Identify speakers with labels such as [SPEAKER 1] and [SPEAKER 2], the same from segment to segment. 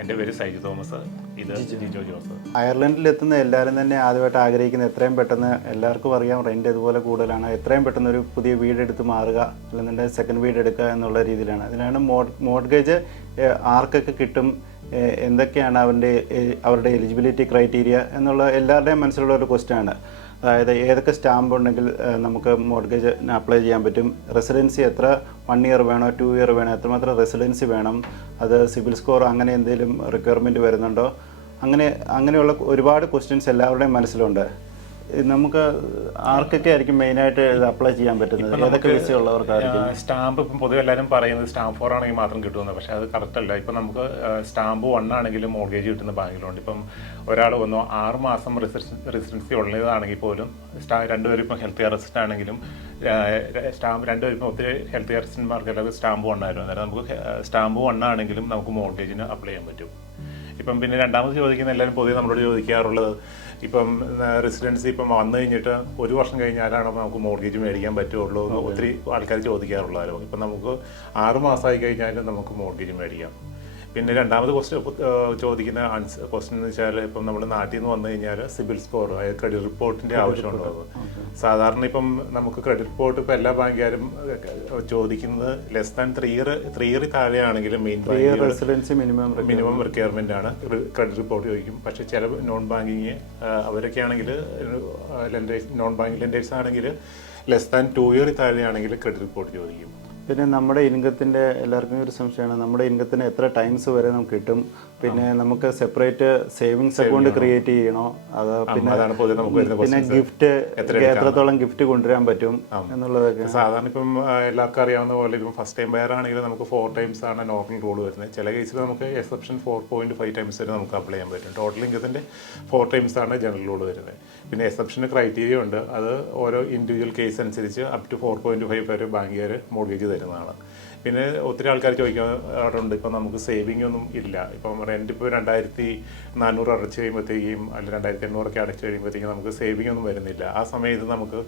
[SPEAKER 1] എന്റെ പേര് സൈജു തോമസ്. ഇത് ജിജോ. ജോസ്.
[SPEAKER 2] അയർലൻഡിൽ എത്തുന്ന എല്ലാവരും തന്നെ ആദ്യമായിട്ട് ആഗ്രഹിക്കുന്ന എത്രയും പെട്ടെന്ന് എല്ലാവർക്കും അറിയാം റെന്റ് ഇതുപോലെ കൂടുതലാണ്. എത്രയും പെട്ടെന്ന് ഒരു പുതിയ വീടെടുത്ത് മാറുക അല്ലെന്നുണ്ടെങ്കിൽ സെക്കൻഡ് വീട് എടുക്കുക എന്നുള്ള രീതിയിലാണ്. അതിനാണ് മോഡ് മോഡ്ഗേജ് ആർക്കൊക്കെ കിട്ടും എന്തൊക്കെയാണ് അവന്റെ അവരുടെ എലിജിബിലിറ്റി ക്രൈറ്റീരിയ എന്നുള്ള എല്ലാവരുടെയും മനസ്സിലുള്ള ഒരു ക്വസ്റ്റ്യൻ ആണ്. അതായത് ഏതൊക്കെ സ്റ്റാമ്പ് ഉണ്ടെങ്കിൽ നമുക്ക് മോർഗേജ് അപ്ലൈ ചെയ്യാൻ പറ്റും? റെസിഡൻസി എത്ര? വൺ ഇയർ വേണോ? ടു ഇയർ വേണോ? എത്രമാത്രം റെസിഡൻസി വേണം? അത് സിവിൽ സ്കോർ അങ്ങനെ എന്തെങ്കിലും റിക്വയർമെന്റ് വരുന്നുണ്ടോ? അങ്ങനെ അങ്ങനെയുള്ള ഒരുപാട് ക്വസ്റ്റ്യൻസ് എല്ലാവരുടെയും മനസ്സിലുണ്ട്. നമുക്ക് ആർക്കൊക്കെ ആയിരിക്കും മെയിനായിട്ട് അപ്ലൈ ചെയ്യാൻ പറ്റുന്നത്? ഏതൊക്കെ വിസയുള്ളവർക്കായിരിക്കും
[SPEAKER 1] സ്റ്റാമ്പ് ഇപ്പം പൊതുവെ എല്ലാവരും പറയുന്നത് സ്റ്റാമ്പ് ഫോർ ആണെങ്കിൽ മാത്രം കിട്ടുമെന്ന് പക്ഷെ അത് കറക്റ്റ് അല്ല. ഇപ്പം നമുക്ക് സ്റ്റാമ്പ് വൺ ആണെങ്കിലും മോർഗേജ് കിട്ടുന്ന ബാങ്കിലുണ്ട്. ഇപ്പം ഒരാൾ വന്നോ ആറ് മാസം റെസിഡൻസി ഉള്ളതാണെങ്കിൽ പോലും സ്റ്റാ രണ്ടുപേരും ഇപ്പം ഹെൽത്ത് കെയർ റെസിഡന്റ് ആണെങ്കിലും സ്റ്റാമ്പ് രണ്ടുപേരും ഇപ്പം ഒത്തിരി ഹെൽത്ത് കെയർ റെസിഡന്റ്മാർക്ക് എല്ലാവർക്കും സ്റ്റാമ്പ് വൺ ആയിരുന്നു. അന്നേരം നമുക്ക് സ്റ്റാമ്പ് വൺ ആണെങ്കിലും നമുക്ക് മോർഗേജിന് അപ്ലൈ ചെയ്യാൻ പറ്റും. ഇപ്പം പിന്നെ രണ്ടാമത് ചോദിക്കുന്ന എല്ലാവരും പൊതുവെ നമ്മളോട് ചോദിക്കാറുള്ളത് ഇപ്പം റെസിഡൻസി ഇപ്പം വന്നു കഴിഞ്ഞിട്ട് ഒരു വർഷം കഴിഞ്ഞാലാണ് നമുക്ക് മോർഗേജ് മേടിക്കാൻ പറ്റുള്ളൂ എന്ന് ഒത്തിരി ആൾക്കാർ ചോദിക്കാറുള്ളതായിരുന്നു ഇപ്പം നമുക്ക് ആറ് മാസമായി കഴിഞ്ഞാലും നമുക്ക് മോർഗേജ് മേടിക്കാം. പിന്നെ രണ്ടാമത് ക്വസ്റ്റ്യൻ ചോദിക്കുന്ന ആൻസർ ക്വസ്റ്റ്യൻ എന്ന് വെച്ചാൽ ഇപ്പം നമ്മൾ നാട്ടിൽ നിന്ന് വന്നു കഴിഞ്ഞാൽ സിബിൽ സ്കോർ അതായത് ക്രെഡിറ്റ് റിപ്പോർട്ടിന്റെ ആവശ്യമുണ്ടോ സാധാരണ ഇപ്പം നമുക്ക് ക്രെഡിറ്റ് റിപ്പോർട്ട് ഇപ്പം എല്ലാ ബാങ്കുകാരും ചോദിക്കുന്നത് less than three year three year താഴെയാണെങ്കിലും main
[SPEAKER 2] residency minimum
[SPEAKER 1] minimum requirement ആണ്. ക്രെഡിറ്റ് റിപ്പോർട്ട് ചോദിക്കും. പക്ഷെ ചില നോൺ ബാങ്കിങ് അവരൊക്കെ ആണെങ്കിൽ ലെൻഡേഴ്സ് നോൺ ബാങ്കിങ് ലെൻഡേഴ്സ് ആണെങ്കിൽ ലെസ് ദാൻ ടു ഇയർ താഴെയാണെങ്കിൽ ക്രെഡിറ്റ് റിപ്പോർട്ട് ചോദിക്കും.
[SPEAKER 2] പിന്നെ നമ്മുടെ ഇൻകത്തിന്റെ എല്ലാവർക്കും ഒരു സംശയമാണ്. നമ്മുടെ ഇൻകത്തിന് എത്ര ടൈംസ് വരെ നമുക്ക് കിട്ടും? പിന്നെ നമുക്ക് സെപ്പറേറ്റ് സേവിങ്സ് അക്കൗണ്ട് ക്രിയേറ്റ് ചെയ്യണോ? അത് പിന്നെ പിന്നെ ഗിഫ്റ്റ് എത്രത്തോളം ഗിഫ്റ്റ് കൊണ്ടുവരാൻ പറ്റും എന്നുള്ളതൊക്കെ.
[SPEAKER 1] സാധാരണ ഇപ്പം എല്ലാവർക്കും അറിയാവുന്ന പോലെ ഇപ്പം ഫസ്റ്റ് ടൈം ബയർ ആണെങ്കിൽ നമുക്ക് ഫോർ ടൈംസ് ആണ് നോർമൽ റൂൾ വരുന്നത്. ചില കേസിൽ നമുക്ക് exception four point five times വരെ നമുക്ക് അപ്ലൈ ചെയ്യാൻ പറ്റും. ടോട്ടൽ ഇൻകത്തിന്റെ ഫോർ ടൈംസ് ആണ് ജനറൽ റൂൾ വരുന്നത്. പിന്നെ എക്സെപ്ഷന് ക്രൈറ്റീരിയ ഉണ്ട്. അത് ഓരോ ഇൻഡിവിജ്വൽ കേസ് അനുസരിച്ച് up to four point five വരെ ബാങ്കുകാർ മോർഗേജ് തരുന്നതാണ്. പിന്നെ ഒത്തിരി ആൾക്കാർ ചോദിക്കാറുണ്ട് ഇപ്പം നമുക്ക് സേവിങ് ഒന്നും ഇല്ല. ഇപ്പം റെന്റ് ഇപ്പോൾ രണ്ടായിരത്തി നാനൂറ് അടച്ചു കഴിയുമ്പോഴത്തേക്കും അല്ലെങ്കിൽ രണ്ടായിരത്തി എണ്ണൂറൊക്കെ അടച്ചു കഴിയുമ്പോഴത്തേക്കും നമുക്ക് സേവിങ് ഒന്നും വരുന്നില്ല. ആ സമയത്ത് നമുക്ക്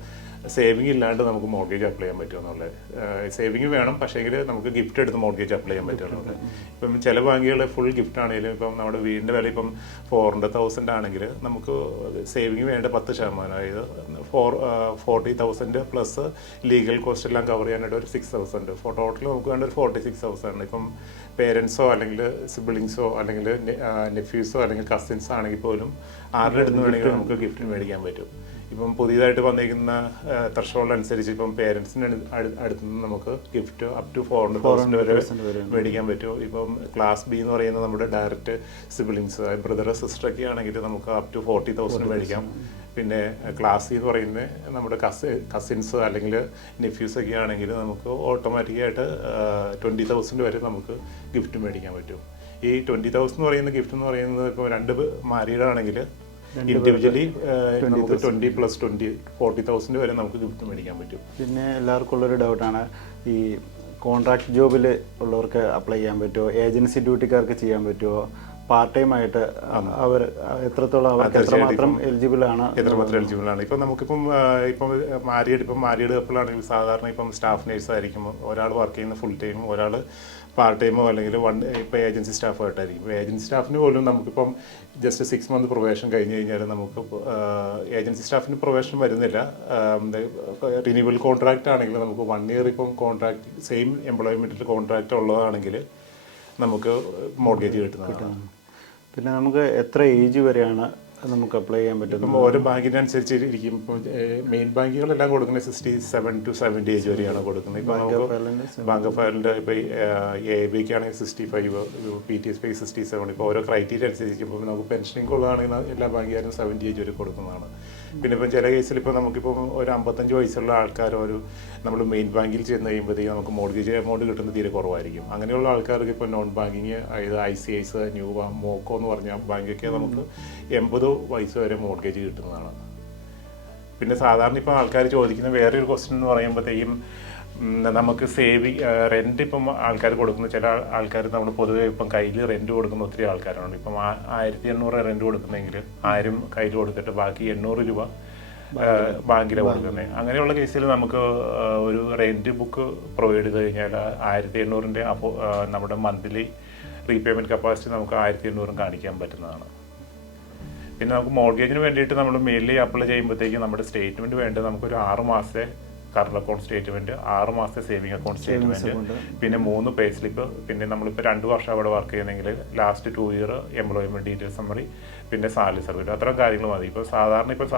[SPEAKER 1] സേവിങ് ഇല്ലാണ്ട് നമുക്ക് മോർഗേജ് അപ്ലൈ ചെയ്യാൻ പറ്റുമെന്നുള്ളത് സേവിങ് വേണം പക്ഷേങ്കിൽ നമുക്ക് ഗിഫ്റ്റ് എടുത്ത് മോർഗേജ് അപ്ലൈ ചെയ്യാൻ പറ്റുമെന്നുള്ളത് ഇപ്പം ചില ബാങ്കുകൾ ഫുൾ ഗിഫ്റ്റ് ആണെങ്കിലും ഇപ്പം നമ്മുടെ വീടിന്റെ വില ഇപ്പം ഫോർ ഹൺഡ്രഡ് തൗസൻഡ് ആണെങ്കിൽ നമുക്ക് സേവിങ് വേണ്ട പത്ത് ശതമാനം അതായത് four forty thousand plus legal cost എല്ലാം കവർ ചെയ്യാനായിട്ട് ഒരു സിക്സ് തൗസൻഡ് ഫോർ ടോട്ടൽ നമുക്ക് വേണ്ട ഒരു ഫോർട്ടി സിക്സ് തൗസൻഡ് ഇപ്പം പേരൻസോ അല്ലെങ്കിൽ സിബിളിങ്സോ അല്ലെങ്കിൽ നെഫ്യൂസോ അല്ലെങ്കിൽ കസിൻസ് ആണെങ്കിൽ പോലും ആരുടെ അടുത്ത് വേണമെങ്കിലും നമുക്ക് ഗിഫ്റ്റ് മേടിക്കാൻ പറ്റും. ഇപ്പം പുതിയതായിട്ട് വന്നിരിക്കുന്ന ത്രഷോൾഡ് അനുസരിച്ച് ഇപ്പം പേരൻസിന് അടുത്ത് നിന്ന് നമുക്ക് gift up to four hundred thousand വരെ മേടിക്കാൻ പറ്റും. ഇപ്പം ക്ലാസ് ബി എന്ന് പറയുന്നത് നമ്മുടെ ഡയറക്റ്റ് സിബ്ലിങ്സ് ബ്രദർ സിസ്റ്ററൊക്കെ ആണെങ്കിൽ നമുക്ക് അപ് ടു ഫോർട്ടി തൗസൻഡ് മേടിക്കാം. പിന്നെ ക്ലാസ്സി എന്ന് പറയുന്നത് നമ്മുടെ കസി കസിൻസ് അല്ലെങ്കിൽ നെഫ്യൂസ് ഒക്കെ ആണെങ്കിൽ നമുക്ക് ഓട്ടോമാറ്റിക്കായിട്ട് ട്വന്റി തൗസൻഡ് വരെ നമുക്ക് ഗിഫ്റ്റ് മേടിക്കാൻ പറ്റും. ഈ ട്വന്റി തൗസൻഡ് എന്ന് പറയുന്ന ഗിഫ്റ്റ് എന്ന് പറയുന്നത് ഇപ്പോൾ രണ്ട് മാരീഡാണെങ്കിൽ ഇൻഡിവിജ്വലി നമുക്ക് twenty plus twenty forty thousand വരെ നമുക്ക് ഗിഫ്റ്റ് മേടിക്കാൻ പറ്റും.
[SPEAKER 2] പിന്നെ എല്ലാവർക്കും ഉള്ളൊരു ഡൗട്ടാണ് ഈ കോൺട്രാക്ട് ജോബിൽ ഉള്ളവർക്ക് അപ്ലൈ ചെയ്യാൻ പറ്റുമോ ഏജൻസി ഡ്യൂട്ടിക്കാർക്ക് ചെയ്യാൻ പറ്റുമോ പാർട്ട് ടൈം ആയിട്ട് അവർ എത്രത്തോളം അവർക്ക് എത്രമാത്രം എലിജിബിൾ ആണ്
[SPEAKER 1] എത്രമാത്രം എലിജിബിൾ ആണ് ഇപ്പം നമുക്കിപ്പം ഇപ്പം മാരിയഡ് ഇപ്പം മാരിയഡ് കപ്പിളാണെങ്കിൽ സാധാരണ ഇപ്പം സ്റ്റാഫ് നേഴ്സ് ആയിരിക്കും ഒരാൾ വർക്ക് ചെയ്യുന്ന ഫുൾ ടൈമും ഒരാൾ പാർട്ട് ടൈമോ അല്ലെങ്കിൽ വൺ ഇപ്പം ഏജൻസി സ്റ്റാഫായിട്ടായിരിക്കും ഇപ്പോൾ ഏജൻസി സ്റ്റാഫിന് പോലും നമുക്കിപ്പം ജസ്റ്റ് സിക്സ് മന്ത് പ്രൊവേഷൻ കഴിഞ്ഞ് കഴിഞ്ഞാൽ നമുക്ക് ഏജൻസി സ്റ്റാഫിന് പ്രൊവേഷൻ വരുന്നില്ല. റിന്യൂവൽ കോൺട്രാക്റ്റ് ആണെങ്കിൽ നമുക്ക് വൺ ഇയർ ഇപ്പം കോൺട്രാക്ട് സെയിം എംപ്ലോയ്മെന്റിൽ കോൺട്രാക്റ്റ് ഉള്ളതാണെങ്കിൽ നമുക്ക് മോർഗേജ് കിട്ടുന്നതാണ്.
[SPEAKER 2] പിന്നെ നമുക്ക് എത്ര ഏജ് വരെയാണ് നമുക്ക് അപ്ലൈ ചെയ്യാൻ
[SPEAKER 1] പറ്റും ഓരോ ബാങ്കിനനുസരിച്ച് ഇരിക്കും മെയിൻ ബാങ്കുകളെല്ലാം കൊടുക്കുന്നത് sixty seven to seventy age വരെയാണ് കൊടുക്കുന്നത്. ബാങ്ക് ഓഫ് അയർലൻഡ് ഇപ്പോൾ എ ബിക്ക് ആണെങ്കിൽ sixty five P T S B sixty seven ഇപ്പോൾ ഓരോ ക്രൈറ്റീരിയ അനുസരിച്ച് ഇപ്പോൾ നമുക്ക് പെൻഷനിങ് ഉള്ളതാണെങ്കിൽ എല്ലാ ബാങ്കുകാരും സെവന്റി ഏജ് വരെ കൊടുക്കുന്നതാണ്. പിന്നെ ഇപ്പം ചില കേസിൽ ഇപ്പോൾ നമുക്കിപ്പം ഒരു അമ്പത്തഞ്ച് വയസ്സുള്ള ആൾക്കാർ ഒരു നമ്മൾ മെയിൻ ബാങ്കിൽ ചെന്ന് കഴിയുമ്പോഴത്തേക്കും നമുക്ക് മോർഗേജ് എമൗണ്ട് കിട്ടുന്നത് തീരെ കുറവായിരിക്കും. അങ്ങനെയുള്ള ആൾക്കാർക്ക് ഇപ്പോൾ നോൺ ബാങ്കിങ് അതായത് I C I C new മോക്കോ എന്ന് പറഞ്ഞ ബാങ്കൊക്കെ നമുക്ക് എൺപത് വയസ്സ് വരെ മോർഗേജ് കിട്ടുന്നതാണ്. പിന്നെ സാധാരണ ഇപ്പം ആൾക്കാർ ചോദിക്കുന്ന വേറൊരു ക്വസ്റ്റ്യൻ എന്ന് പറയുമ്പോഴത്തേക്കും നമുക്ക് സേവിങ് റെന്റ് ഇപ്പം ആൾക്കാർ കൊടുക്കുന്ന ചില ആൾക്കാർ നമ്മൾ പൊതുവെ ഇപ്പം കയ്യിൽ റെന്റ് കൊടുക്കുന്ന ഒത്തിരി ആൾക്കാരാണ്. ഇപ്പം ആയിരത്തി എണ്ണൂറ് റെന്റ് കൊടുക്കുന്നെങ്കിൽ ആയിരം കയ്യിൽ കൊടുത്തിട്ട് ബാക്കി എണ്ണൂറ് രൂപ ബാങ്കിലെ കൊടുക്കുന്നത് അങ്ങനെയുള്ള കേസിൽ നമുക്ക് ഒരു റെന്റ് ബുക്ക് പ്രൊവൈഡ് ചെയ്ത് കഴിഞ്ഞാൽ ആയിരത്തി എണ്ണൂറിന്റെ അപ്പോൾ നമ്മുടെ മന്ത്ലി റീപേയ്മെന്റ് കപ്പാസിറ്റി നമുക്ക് ആയിരത്തി എണ്ണൂറും കാണിക്കാൻ പറ്റുന്നതാണ്. പിന്നെ നമുക്ക് മോർഗേജിന് വേണ്ടിയിട്ട് നമ്മൾ മെയിൻലി അപ്ലൈ ചെയ്യുമ്പോഴത്തേക്കും നമ്മുടെ സ്റ്റേറ്റ്മെന്റ് വേണ്ടത് നമുക്കൊരു ആറ് മാസത്തെ കറണ്ട് അക്കൗണ്ട് സ്റ്റേറ്റ്മെന്റ് ആറ് മാസത്തെ സേവിങ് അക്കൗണ്ട് സ്റ്റേറ്റ്മെന്റ് പിന്നെ മൂന്ന് പേ സ്ലിപ്പ് പിന്നെ നമ്മളിപ്പോൾ രണ്ട് വർഷം അവിടെ വർക്ക് ചെയ്യുന്നെങ്കിൽ last two year employment details summary പിന്നെ സാലറി സർവീസ് അത്ര കാര്യങ്ങൾ മതി. ഇപ്പോൾ സാധാരണ ഇപ്പോൾ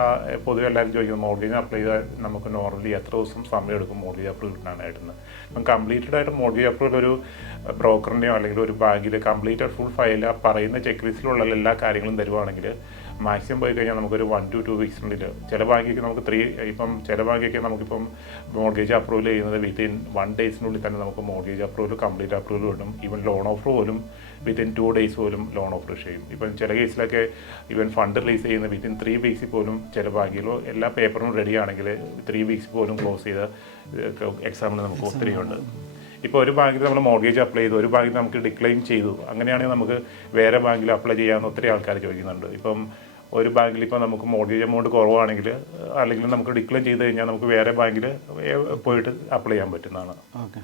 [SPEAKER 1] പൊതുവെ എല്ലാവരും ചോദിക്കുന്നത് മോർഗേജ് അപ്ലൈ ചെയ്താൽ നമുക്ക് നോർമലി എത്ര ദിവസം സമയം എടുക്കും മോർഗേജ് അപ്ലൈ കിട്ടാനായിട്ടെന്ന് അപ്പം കംപ്ലീറ്റഡ് ആയിട്ട് മോർഗേജ് അപ്രൂവൽ ഒരു ബ്രോക്കറിന്റെയോ അല്ലെങ്കിൽ ഒരു ബാങ്കിൽ കംപ്ലീറ്റ് ഫുൾ ഫയൽ ആ പറയുന്ന ചെക്ക് ലിസ്റ്റിലുള്ള എല്ലാ കാര്യങ്ങളും തരുവാണെങ്കിൽ മാക്സിമം പോയി കഴിഞ്ഞാൽ നമുക്കൊരു വൺ ടു ടു വീക്സിനുള്ളിൽ ചില ബാങ്കൊക്കെ നമുക്ക് ത്രീ ഇപ്പം ചില ബാങ്കൊക്കെ നമുക്കിപ്പം മോർഗേജ് അപ്രൂവൽ ചെയ്യുന്നത് വിത്തിൻ വൺ ഡേയ്സിനുള്ളിൽ തന്നെ നമുക്ക് മോർഗേജ് അപ്രൂവൽ കംപ്ലീറ്റ് അപ്രൂവൽ കിട്ടും. ഈവൻ ലോൺ ഓഫർ പോലും വിത്തിൻ ടു ഡേയ്സ് പോലും ലോൺ ഓഫർ ചെയ്യും. ഇപ്പം ചില കേസിലൊക്കെ ഈവൻ ഫണ്ട് റിലീസ് ചെയ്യുന്ന വിത്തിൻ ത്രീ വീക്സിൽ പോലും ചില ബാങ്കിലോ എല്ലാ പേപ്പറും റെഡി ആണെങ്കിൽ ത്രീ വീക്സ് പോലും ക്ലോസ് ചെയ്ത എക്സാമിന് നമുക്ക് ഒത്തിരി ഉണ്ട്. ഇപ്പോൾ ഒരു ബാങ്കിൽ നമ്മൾ മോർഗേജ് അപ്ലൈ ചെയ്തു ഒരു ബാങ്കിൽ നമുക്ക് ഡിക്ലെയിം ചെയ്തു. അങ്ങനെയാണെങ്കിൽ നമുക്ക് വേറെ ബാങ്കിൽ അപ്ലൈ ചെയ്യാമെന്ന് ഒത്തിരി ആൾക്കാർ ചോദിക്കുന്നുണ്ട്. ഇപ്പം ഒരു ബാങ്കിൽ ഇപ്പോൾ നമുക്ക് മോർഗേജ് എമൗണ്ട് കുറവാണെങ്കിൽ അല്ലെങ്കിൽ നമുക്ക് ഡിക്ലെയർ ചെയ്ത് കഴിഞ്ഞാൽ നമുക്ക് വേറെ ബാങ്കിൽ പോയിട്ട് അപ്ലൈ ചെയ്യാൻ പറ്റുന്നതാണ്.
[SPEAKER 2] ഓക്കെ.